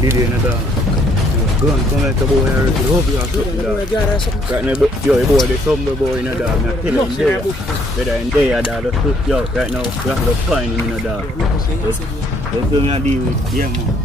Did you know that? Go and come like a boy or the hobby or something. Right now, yo, boy, there's some boy in the dog. I'm telling you, whether in there, dog, just took you out right now. You have to find him in the dog. Let's do me a deal with yeah, man.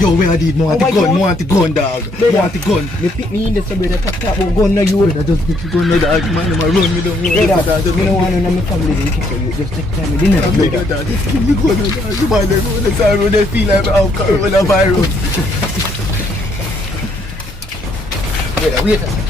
Yo, where I did? Want the gun, dog. Want the gun. You pick me in the subway, talk about gun, no you. I just get the gun, dog. Man, I'm run me down. You don't want to know my family, you just take time with dinner. Just give me gun, dog. You might go on the side road, they feel like I'm coronavirus. Wait a second.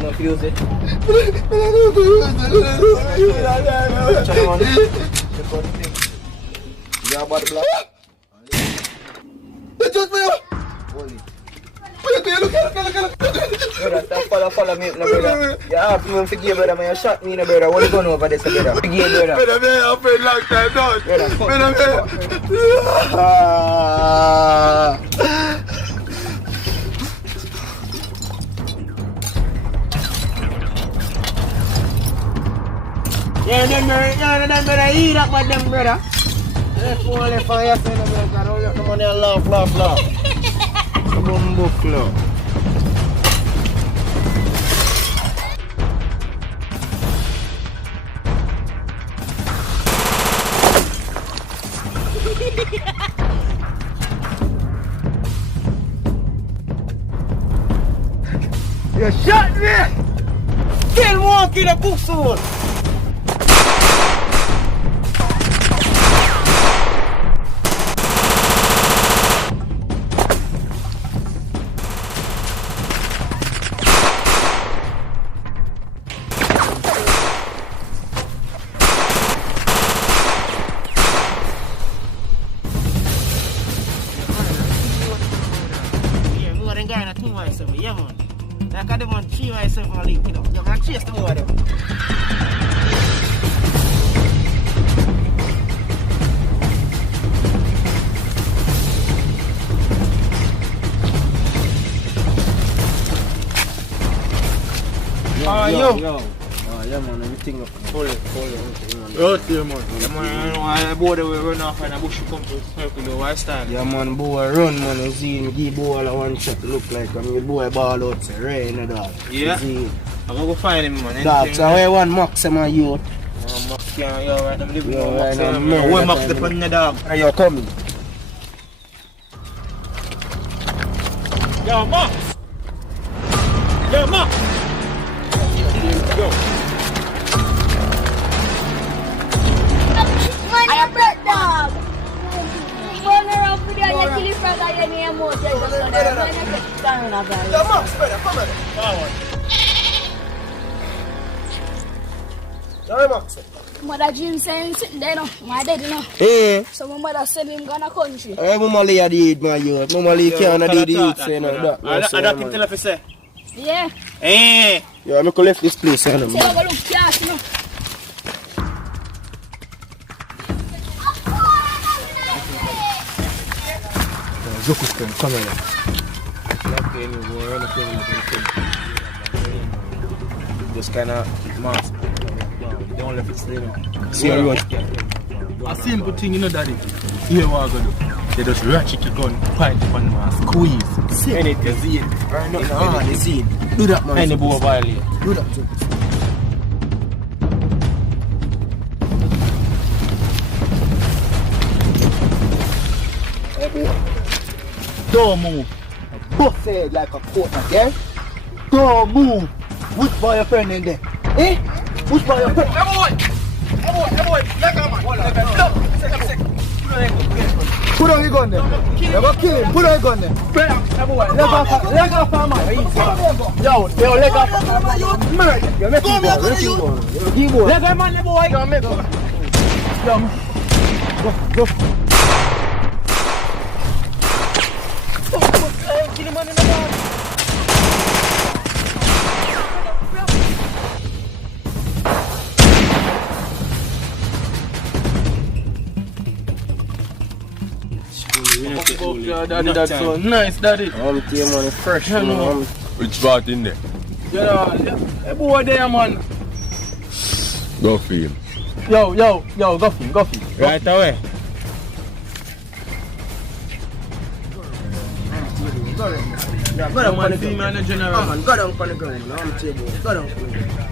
No fuse it. Yeah, body black. Just me. Look. Follow me, no brother. You have to forgive, brother. Man, you shot me, no brother. What are you going over this, brother? Forgive, brother. Brother, man, I've been long time down. Yeah, them brother, eat up with them brother. Let's go on for your friend, brother. Don't let the money laugh. Bumbo club. You shot me! Still walking the book soon! Yeah, man. Like I don't want to cheat myself on link, you know. You can chase the boy, though. Yo. Yeah, man, everything up. Hold it. Yeah, man. Yeah, man, I boy that will run off and a bush come to circle the white style. Yeah, man, boy, run, man. You see him give boy a one shot look like the boy ball out, say, rain and all. Yeah. I'm gonna go find him, man. Dog, so where one Max, man, you? Max can't, yo, right, I'm living Yo, Max. right, Where Max the on the dog? Are you coming? Yo, Max! Go. I am bird dog. Run around for the other kill frog and your name out there. Yeah, Max, brother, come on. Forward. Yeah, Max. Mother Jim saying sitting there now. My dad, you know. Eh. So my mother said him gonna country. Mama Lee did, my youth. Mama Lee can't do the youth, say no. That him tell us say. Yeah. Eh. Yeah, I'm going to left this place, you know. Say I go look cash, you know. Zokus, come here. Just kind of mask. Don't let it slip. See how much? A simple thing, you know, daddy. Here what I gonna do. They just ratchet your gun, point it on the mask, squeeze. See anything. You see it? Right now, you see it. Do that, man. Any boy violate. Do that, Zokus. Don't move. Both say like a coat, okay? Don't move. Which boy your friend in there? Eh? Which boy your friend? Everyone, let go, man. Let go. Second. Put on your gun there. You're gonna kill him. Put on your gun there. Leg off a man. Yo, leg off. Murder. You're making ball. Leg off man, boy. You're making ball. Go. Kill him man in the ball. Daddy, that's so nice, daddy. I'm team man, fresh man. Which part in there? Yeah, hey boy there, man. Go for him. Yo, go for him. Right away. Go down on the female and general. Come on, go down on the ground. I'm table. Go down on the ground.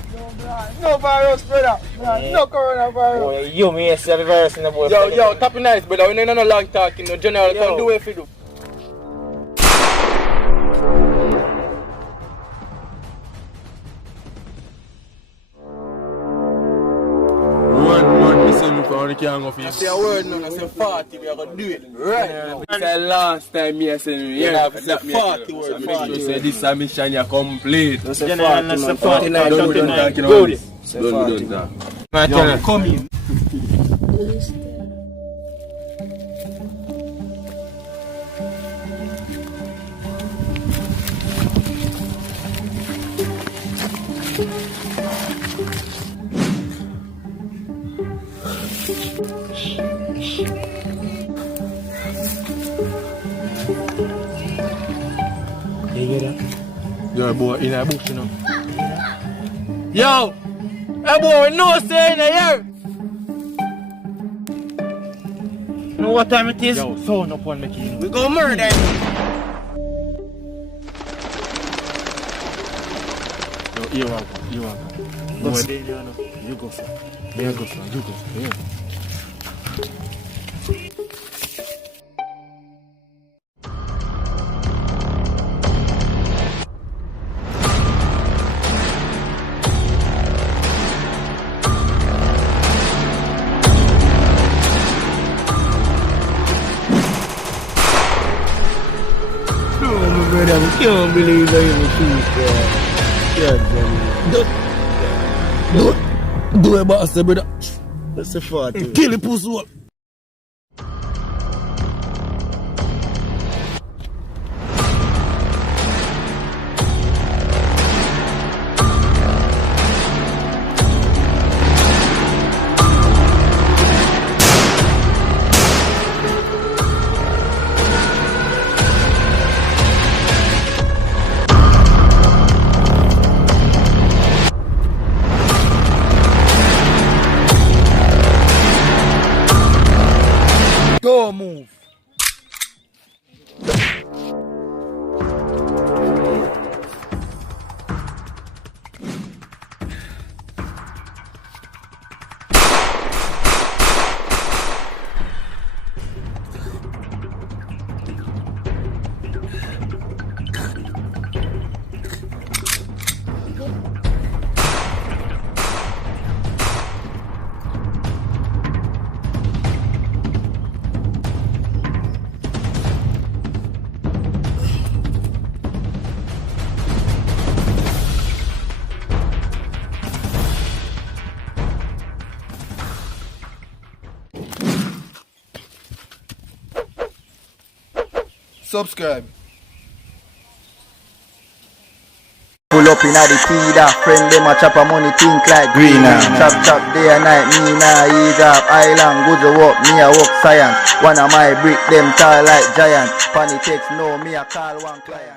No virus, brother. No coronavirus. Boy, you me see the virus in the boy. Yo, tapping nice, brother. We need no long talking. No general, come do what you do. I can't go for you. I say a word now, I say 40, we are going to do it. Right. It's the last time me say you have to say 40 words. You say this mission you complete. That's a 40, man. 49, Don't 39. Good. Don't that. Yo, come in. Yo, boy, in a bush, you know. Yo! Hey boy, no say in here! You know what time it is? Yo, sound up on me, key. We go murder him. Yo, you want to go. Boy, you go, sir. You go. Yeah. I can't believe I even shoot. Do a bastard, brother. That's a 40. Kill the pussy. Go move. Subscribe. Pull up inna the feeder, friend them a chop a money think like greener. Chop day and night, me nah ease up. Island good to work, me a work science. One of my brick them tall like giant. Funny text no, me a call one client.